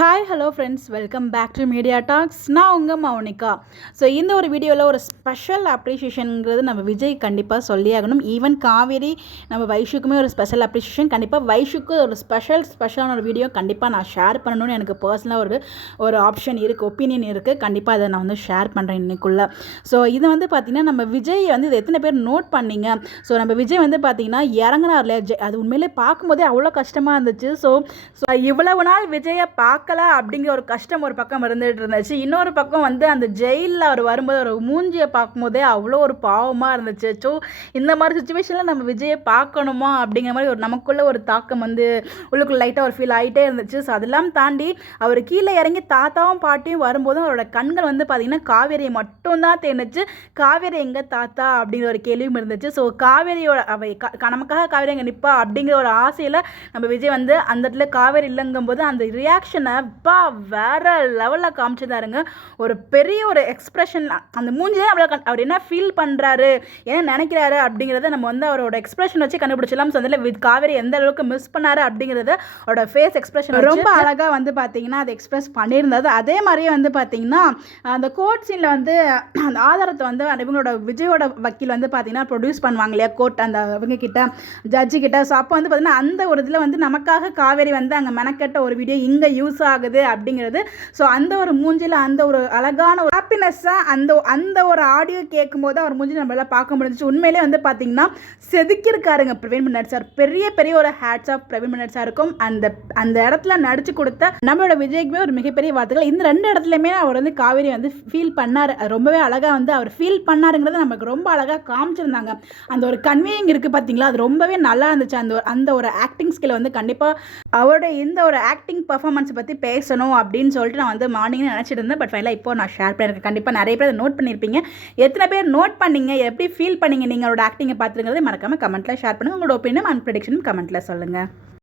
Hi hello friends, welcome back to Media Talks. நான் உங்கள் Mounika. So இந்த ஒரு வீடியோவில் ஒரு ஸ்பெஷல் அப்ரிஷியேஷனுங்கிறது நம்ம விஜய் கண்டிப்பாக சொல்லியாகணும். ஈவன் காவேரி நம்ம வைஷுக்குமே ஒரு ஸ்பெஷல் அப்ரிஷியேஷன். கண்டிப்பாக வைஷுக்கு ஒரு ஸ்பெஷலான ஒரு வீடியோ கண்டிப்பாக நான் ஷேர் பண்ணணும்னு எனக்கு பர்சனலாக ஒரு ஆப்ஷன் இருக்குது, ஒப்பீனியன் இருக்குது. கண்டிப்பாக அதை நான் ஷேர் பண்ணுறேன் இன்னைக்குள்ளே. ஸோ இது பார்த்திங்கன்னா நம்ம விஜய் இது எத்தனை பேர் நோட் பண்ணிங்க. ஸோ நம்ம விஜய் பார்த்திங்கன்னா இறங்கினார்ல, அது உண்மையிலே பார்க்கும்போதே அவ்வளோ கஷ்டமாக இருந்துச்சு. ஸோ இவ்வளவு நாள் விஜயை பார்க்கல அப்படிங்கிற ஒரு கஷ்டம் ஒரு பக்கம் இருந்துகிட்டு இருந்துச்சு. இன்னொரு பக்கம் அந்த ஜெயிலில் அவர் வரும்போது ஒரு மூஞ்சியை பார்க்கும்போதே அவ்வளோ ஒரு பாவமாக இருந்துச்சு. ஸோ இந்த மாதிரி சுச்சுவேஷனில் நம்ம விஜயை பார்க்கணுமா அப்படிங்கிற மாதிரி நமக்குள்ள ஒரு தாக்கம் உள்ளுக்குள்ள லைட்டாக ஒரு ஃபீல் ஆகிட்டே இருந்துச்சு. ஸோ அதெல்லாம் தாண்டி அவர் கீழே இறங்கி தாத்தாவும் பாட்டியும் வரும்போதும் அவரோட கண்கள் பார்த்திங்கன்னா காவேரியை மட்டும்தான் தேர்ந்துச்சு. காவேரி எங்கே தாத்தா அப்படிங்கிற ஒரு கேள்வியும் இருந்துச்சு. ஸோ காவேரியோட நமக்காக காவேரி எங்கே நிற்பா அப்படிங்கிற ஒரு ஆசையில் நம்ம விஜய் அந்த இடத்துல காவேரி இல்லைங்கும்போது அந்த ரியாக்ஷனை வேற லெவலில் காமிச்சதாருங்க. ஒரு பெரிய ஒரு எக்ஸ்பிரஷன் அந்த மூஞ்சிலே அவர் என்ன ஃபீல் பண்ணுறாரு, என்ன நினைக்கிறாரு அப்படிங்கிறத நம்ம அவரோட எக்ஸ்பிரஷன் வச்சு கண்டுபிடிச்சலாம். ஸோ அதில் காவேரி எந்த அளவுக்கு மிஸ் பண்ணாரு அப்படிங்கிறத அவரோட ஃபேஸ் எக்ஸ்பிரஷன் ரொம்ப அழகாக பார்த்தீங்கன்னா அதை எக்ஸ்பிரஸ் பண்ணியிருந்தது. அதே மாதிரியே பார்த்தீங்கன்னா அந்த கோர்ட் சீனில் அந்த ஆதாரத்தை இவங்களோட விஜயோட வக்கீல் பார்த்தீங்கன்னா ப்ரொடியூஸ் பண்ணுவாங்க இல்லையா, கோர்ட் அந்த இவங்க கிட்ட, ஜட்ஜு கிட்ட. ஸோ அப்போ பார்த்தீங்கன்னா அந்த ஒரு இதில் நமக்காக காவேரி அங்கே மெனக்கெட்ட ஒரு வீடியோ இங்கே யூஸ் ஆகுது அப்படிங்கிறது. ஸோ அந்த ஒரு மூஞ்சில் அந்த ஒரு அழகான ஒரு ஹாப்பினஸ்ஸாக அந்த ஒரு ஆடியோ கேட்கும்போது அவர் மூஞ்சி நம்மளால பார்க்க முடிஞ்சிச்சு. உண்மையிலே பார்த்தீங்கன்னா செதுக்கியிருக்காருங்க பிரவீன் மன்னட் சார். பெரிய ஒரு ஹேட்ஸ் ஆஃப் பிரவீன் மன்னட் சாருக்கும் அந்த இடத்துல நடிச்சு கொடுத்த நம்மளோட விஜய்க்குமே ஒரு மிகப்பெரிய வார்த்தைகள். இந்த ரெண்டு இடத்துலையுமே அவர் காவேரி ஃபீல் பண்ணார். ரொம்பவே அழகாக அவர் ஃபீல் பண்ணாருங்கிறது நமக்கு ரொம்ப அழகாக காமிச்சிருந்தாங்க. அந்த ஒரு கன்வேயிங் இருக்குது பார்த்தீங்களா, அது ரொம்பவே நல்லா இருந்துச்சு. அந்த ஒரு ஆக்டிங் ஸ்கில் கண்டிப்பாக அவருடைய இந்த ஒரு ஆக்டிங் பர்ஃபார்மன்ஸ் பற்றி பேசணும் அப்படின்னு சொல்லிட்டு நான் மார்னிங் நினச்சிட்டு இருந்தேன். பட் ஃபைனலாக இப்போ நான் ஷேர் பண்ணியிருக்கேன். கண்டிப்பாக நிறைய பேர் நோட் பண்ணியிருப்பீங்க. எத்தனை பேர் நோட் பண்ணீங்க, எப்படி ஃபீல் பண்ணீங்க, நீங்களோட ஆக்டிங்கை பார்த்துருங்கிறத மறக்காமல் கமெண்ட்டில் ஷேர் பண்ணுங்கள். உங்களோட ஒப்பீனியன் அண்ட் ப்ரெடிக்ஷன் கமெண்ட்டில் சொல்லுங்கள்.